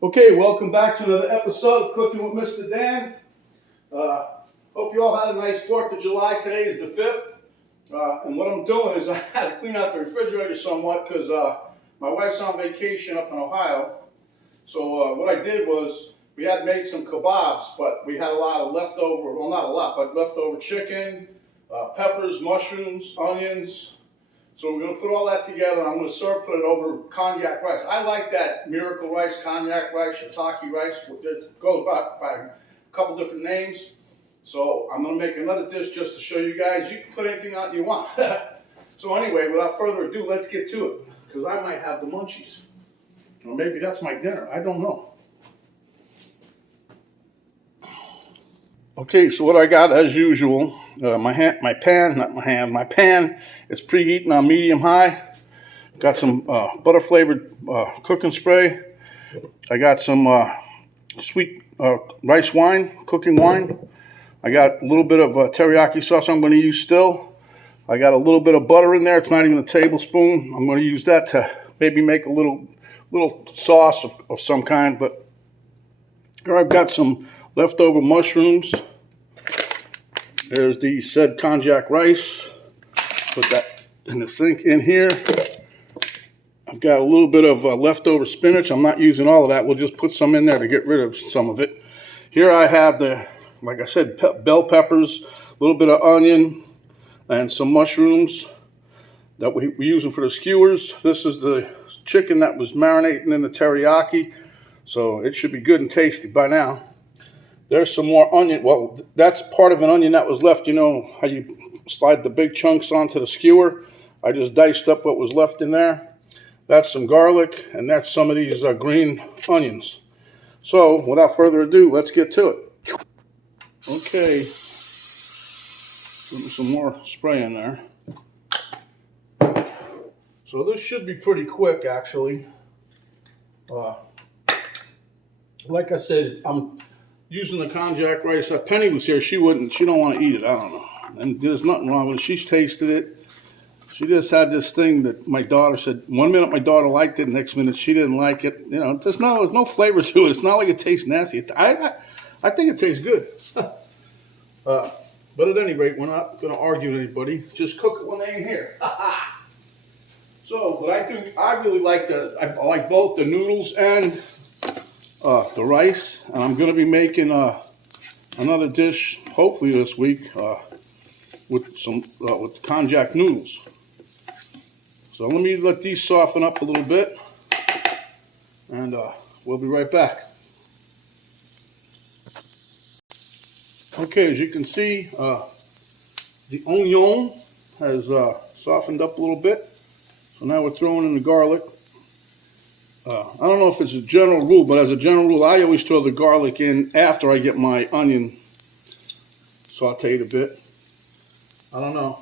Okay, welcome back to another episode of Cooking with Mr. Dan. Hope you all had a nice 4th of July. Today is the 5th. And what I'm doing is I had to clean out the refrigerator somewhat because my wife's on vacation up in Ohio. So what I did was we had made some kebabs, but we had a lot of leftover, well not a lot, but leftover chicken, peppers, mushrooms, onions. So we're going to put all that together. I'm going to put it over Konjac rice. I like that miracle rice, Konjac rice, shiitake rice. It goes by a couple different names. So I'm going to make another dish just to show you guys. You can put anything on you want. So anyway, without further ado, let's get to it. Because I might have the munchies. Or maybe that's my dinner. I don't know. Okay, so what I got as usual, my pan is preheating on medium high. Got some butter flavored cooking spray. I got some sweet rice wine, cooking wine. I got a little bit of teriyaki sauce I'm going to use still. I got a little bit of butter in there. It's not even a tablespoon. I'm going to use that to maybe make a little sauce of some kind. But here I've got some leftover mushrooms. There's the said Konjac rice. Put that in the sink in here. I've got a little bit of leftover spinach. I'm not using all of that. We'll just put some in there to get rid of some of it. Here I have like I said, bell peppers, a little bit of onion, and some mushrooms that we're using for the skewers. This is the chicken that was marinating in the teriyaki. So it should be good and tasty by now. There's some more onion. Well, that's part of an onion that was left. You know how you slide the big chunks onto the skewer? I just diced up what was left in there. That's some garlic, and that's some of these green onions. So, without further ado, let's get to it. Okay. Putting some more spray in there. So this should be pretty quick, actually. Like I said, I'm using the Konjac rice. If Penny was here, she don't want to eat it. I don't know. And there's nothing wrong with it. She's tasted it. She just had this thing that my daughter said, one minute my daughter liked it, next minute she didn't like it. You know, there's no flavor to it. It's not like it tastes nasty. I think it tastes good. But at any rate, we're not going to argue with anybody. Just cook it when they ain't here. So what I do, I really like I like both the noodles and the rice, and I'm going to be making another dish hopefully this week with Konjac noodles. So let these soften up a little bit, and we'll be right back. Okay, as you can see, the onion has softened up a little bit. So now we're throwing in the garlic. I don't know if it's a general rule, but as a general rule, I always throw the garlic in after I get my onion sauteed a bit. I don't know.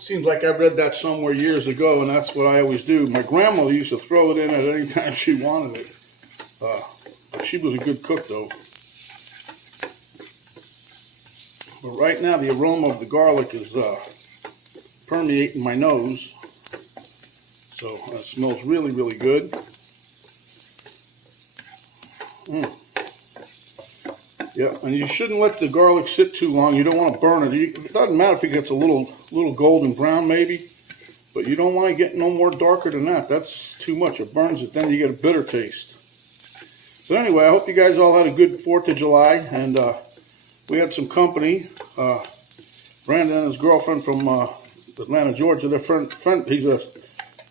Seems like I read that somewhere years ago, and that's what I always do. My grandmother used to throw it in at any time she wanted it. But she was a good cook, though. But right now, the aroma of the garlic is permeating my nose. So it smells really, really good. Yeah, and you shouldn't let the garlic sit too long. You don't want to burn it. It doesn't matter if it gets a little golden brown maybe, but you don't want to get no more darker than that. That's too much. It burns it, then you get a bitter taste. So anyway, I hope you guys all had a good 4th of July, and we had some company. Brandon and his girlfriend from Atlanta, Georgia. Their friend, he's a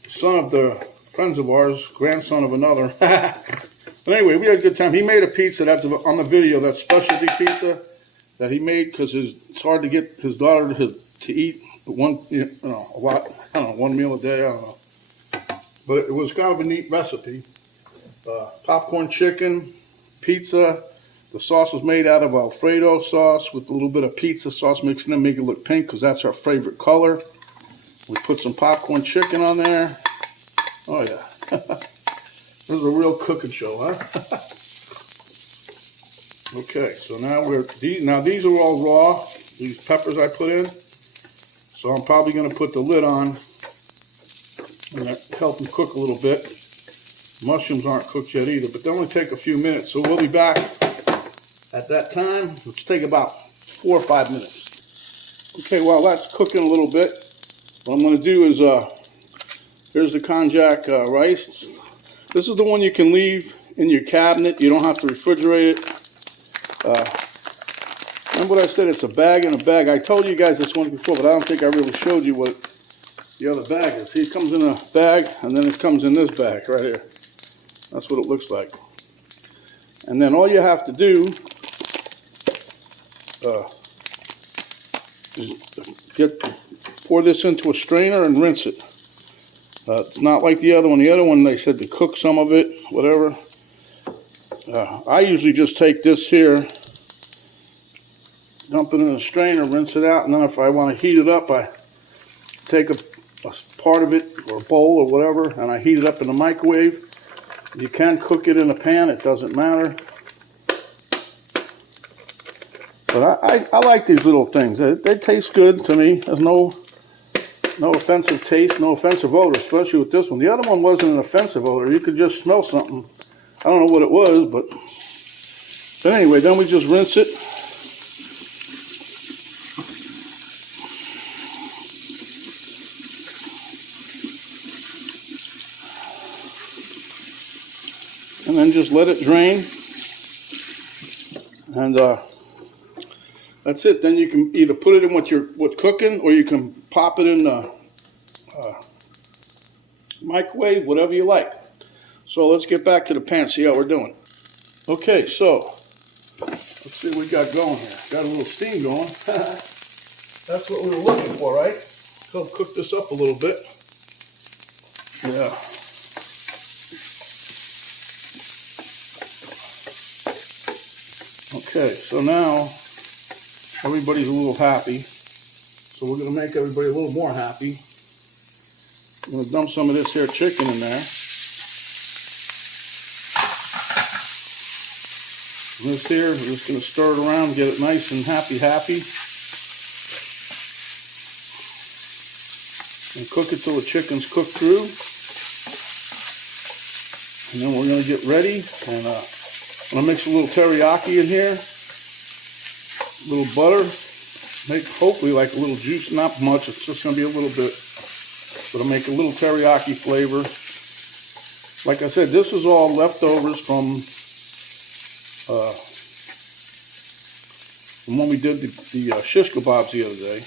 son of the friends of ours, grandson of another. But anyway, we had a good time. He made a pizza that's on the video, that specialty pizza that he made, because it's hard to get his daughter to eat a lot. I don't know, one meal a day. I don't know. But it was kind of a neat recipe. Popcorn chicken, pizza. The sauce was made out of Alfredo sauce with a little bit of pizza sauce mixed in, make it look pink because that's our favorite color. We put some popcorn chicken on there. Oh yeah. This is a real cooking show, huh? Okay, so now these are all raw, these peppers I put in. So I'm probably going to put the lid on and help them cook a little bit. Mushrooms aren't cooked yet either, but they only take a few minutes, so we'll be back at that time, which take about 4 or 5 minutes. Okay, while that's cooking a little bit, what I'm going to do is, here's the Konjac rice. This is the one you can leave in your cabinet. You don't have to refrigerate it. Remember what I said? It's a bag in a bag. I told you guys this one before, but I don't think I really showed you what the other bag is. See, it comes in a bag, and then it comes in this bag right here. That's what it looks like. And then all you have to do is pour this into a strainer and rinse it. It's not like the other one. The other one, they said to cook some of it, whatever. I usually just take this here, dump it in a strainer, rinse it out, and then if I want to heat it up, I take a part of it, or a bowl or whatever, and I heat it up in the microwave. You can cook it in a pan, it doesn't matter. But I like these little things. They taste good to me. There's no offensive taste, no offensive odor, especially with this one. The other one wasn't an offensive odor. You could just smell something. I don't know what it was, but anyway, then we just rinse it. And then just let it drain, and that's it. Then you can either put it in what's cooking, or you can pop it in the microwave, whatever you like. So let's get back to the pan, see how we're doing. Okay, so let's see what we got going here. Got a little steam going. That's what we were looking for, right? So cook this up a little bit. Yeah. Okay, so now everybody's a little happy. So we're going to make everybody a little more happy. I'm going to dump some of this here chicken in there. And this here, we're just going to stir it around, get it nice and happy. And cook it till the chicken's cooked through. And then we're going to get ready, and I'm going to mix a little teriyaki in here, a little butter, make hopefully like a little juice, not much, it's just going to be a little bit, but I'll make a little teriyaki flavor. Like I said, this is all leftovers from when we did the shish kebabs the other day,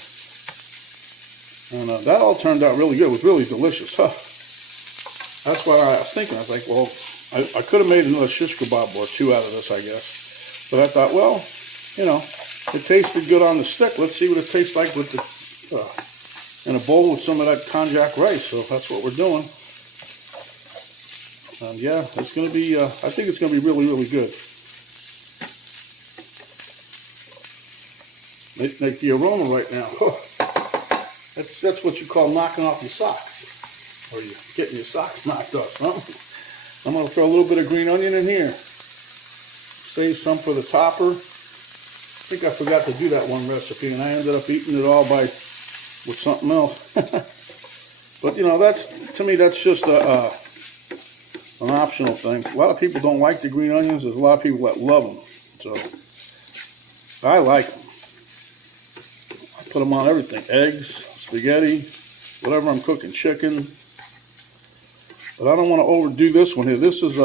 and that all turned out really good. It was really delicious. That's why I was thinking, I was like, well, I could have made another shish kebab or two out of this, I guess. But I thought, well, you know, it tasted good on the stick. Let's see what it tastes like with the in a bowl with some of that Konjac rice. So that's what we're doing. And yeah, it's going to be, I think it's going to be really, really good. Like the aroma right now. That's what you call knocking off your socks. Or you're getting your socks knocked off, huh? I'm going to throw a little bit of green onion in here. Save some for the topper. I think I forgot to do that one recipe, and I ended up eating it all with something else. But, you know, to me, that's just an optional thing. A lot of people don't like the green onions. There's a lot of people that love them. So, I like them. I put them on everything. Eggs, spaghetti, whatever I'm cooking, chicken. But I don't want to overdo this one here. This is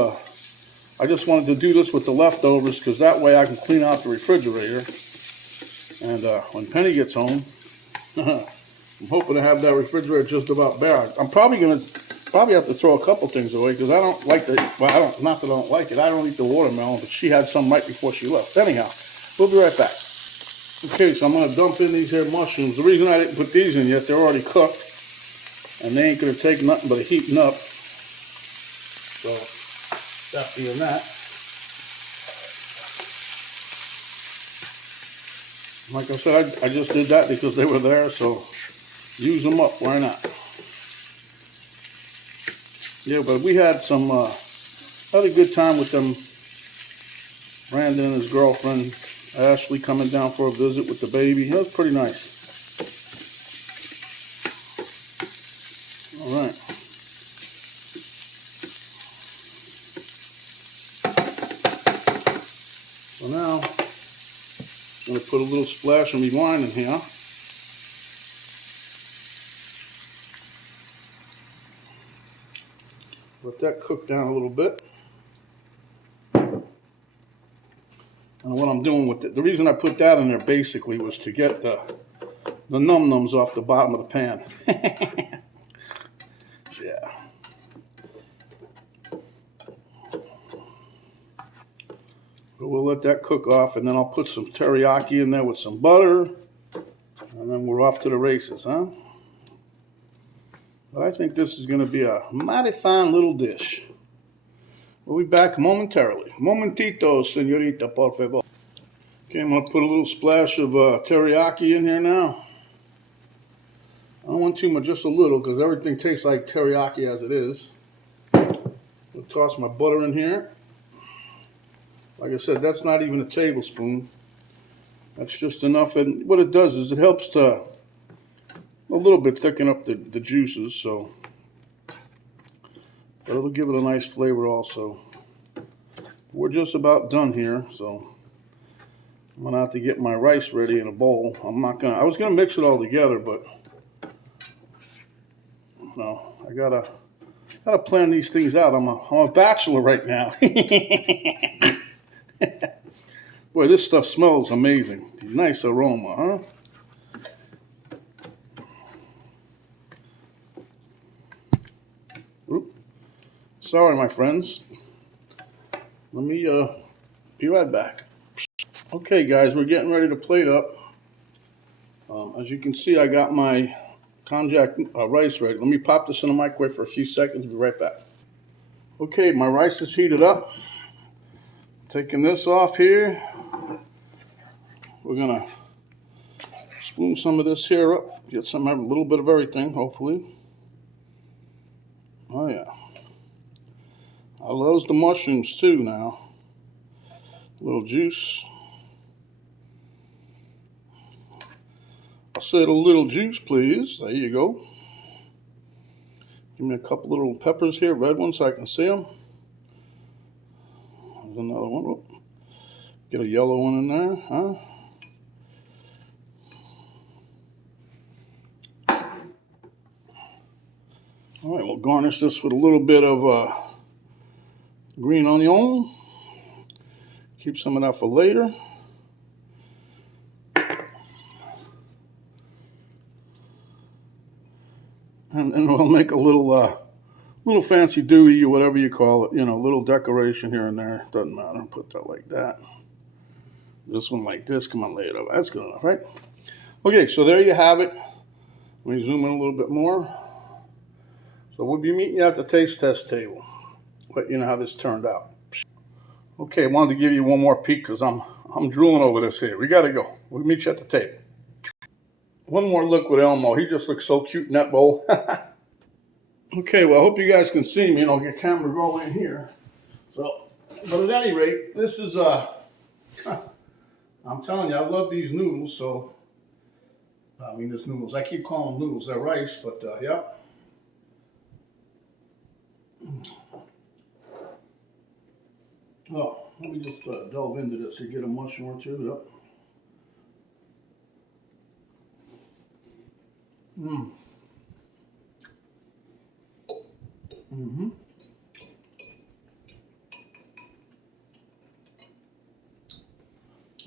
I just wanted to do this with the leftovers, because that way I can clean out the refrigerator. And when Penny gets home, I'm hoping to have that refrigerator just about bare. I'm probably have to throw a couple things away, because I don't like not that I don't like it. I don't eat the watermelon, but she had some right before she left. Anyhow, we'll be right back. Okay, so I'm going to dump in these here mushrooms. The reason I didn't put these in yet, they're already cooked, and they ain't going to take nothing but a heating up. So, that being that, like I said, I just did that because they were there, so use them up, why not? Yeah, but we had had a good time with them. Brandon and his girlfriend, Ashley, coming down for a visit with the baby. It was pretty nice. All right. So now, I'm going to put a little splash of my wine in here. Let that cook down a little bit. And what I'm doing with it, the reason I put that in there basically was to get the num-nums off the bottom of the pan. Yeah. But we'll let that cook off, and then I'll put some teriyaki in there with some butter, and then we're off to the races, huh? But I think this is going to be a mighty fine little dish. We'll be back momentarily. Momentito, señorita, por favor. Okay, I'm going to put a little splash of teriyaki in here now. I don't want too much, just a little, because everything tastes like teriyaki as it is. I'll toss my butter in here. Like I said, that's not even a tablespoon. That's just enough. And what it does is it helps to a little bit thicken up the juices, so but it'll give it a nice flavor also. We're just about done here, so I'm gonna have to get my rice ready in a bowl. I was gonna mix it all together, but no, I gotta plan these things out. I'm a bachelor right now. Boy, this stuff smells amazing. Nice aroma, huh? Oop. Sorry, my friends. Let me be right back. Okay, guys, we're getting ready to plate up. As you can see, I got my Konjac rice ready. Let me pop this in the microwave for a few seconds. Be right back. Okay, my rice is heated up. Taking this off here. We're gonna spoon some of this here up. Get a little bit of everything, hopefully. Oh yeah. I love the mushrooms too now. A little juice. I said a little juice, please. There you go. Give me a couple little peppers here, red ones, so I can see them. There's another one. Whoop. Get a yellow one in there, huh? All right, we'll garnish this with a little bit of green onion. Keep some of that for later. And then we'll make a little fancy dewy or whatever you call it, a little decoration here and there. Doesn't matter. Put that like that. This one like this. Come on, lay it over. That's good enough, right? Okay, so there you have it. Let me zoom in a little bit more. So we'll be meeting you at the taste test table. Let you know how this turned out. Okay, I wanted to give you one more peek because I'm drooling over this here. We got to go. We'll meet you at the table. One more look with Elmo. He just looks so cute in that bowl. Okay, well, I hope you guys can see me, and I'll get camera rolling here. So, but at any rate, this is, I'm telling you, I love these noodles, so, this noodles. I keep calling them noodles. They're rice, but, yeah. Oh, let me just delve into this and get a mushroom or two. Yep.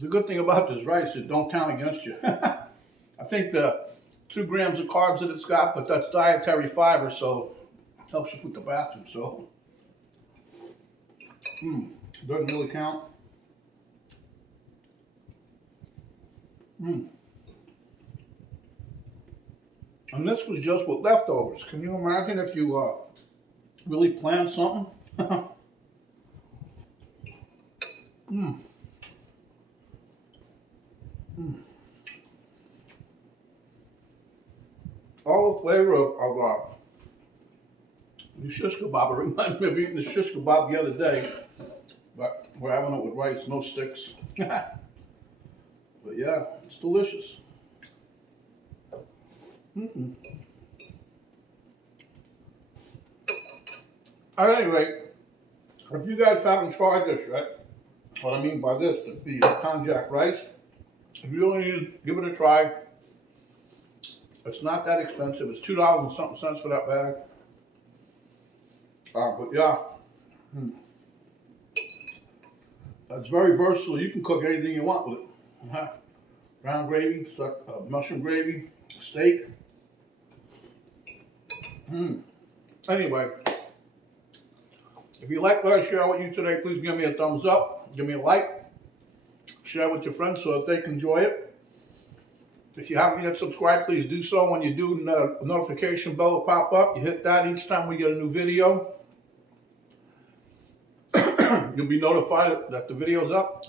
The good thing about this rice, it don't count against you. I think the 2 grams of carbs that it's got, but that's dietary fiber, so it helps you with the bathroom. So, doesn't really count. And this was just with leftovers. Can you imagine if you really planned something? All the flavor of the shish kebab. It reminds me of eating the shish kebab the other day, but we're having it with rice, no sticks. But yeah, it's delicious. At any rate, if you guys haven't tried this yet, What I mean by this, the Konjac rice, if you really need to give it a try, it's not that expensive. It's $2 and something cents for that bag. But yeah, it's very versatile. You can cook anything you want with it. Brown gravy, mushroom gravy, steak. Anyway, if you like what I share with you today, please give me a thumbs up, give me a like, share with your friends so that they can enjoy it. If you haven't yet subscribed, please do so. When you do, the notification bell will pop up. You hit that each time we get a new video. You'll be notified that the video's up.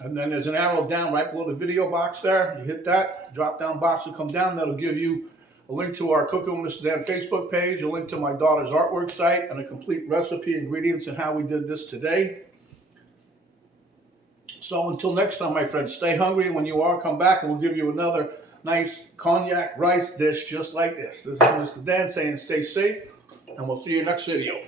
And then there's an arrow down right below the video box there. You hit that, drop down box will come down. That'll give you a link to our Cooking with Mr. Dan Facebook page, a link to my daughter's artwork site, and a complete recipe, ingredients, and how we did this today. So until next time, my friends, stay hungry. When you are, come back and we'll give you another nice Konjac rice dish just like this. This is Mr. Dan saying stay safe, and we'll see you next video.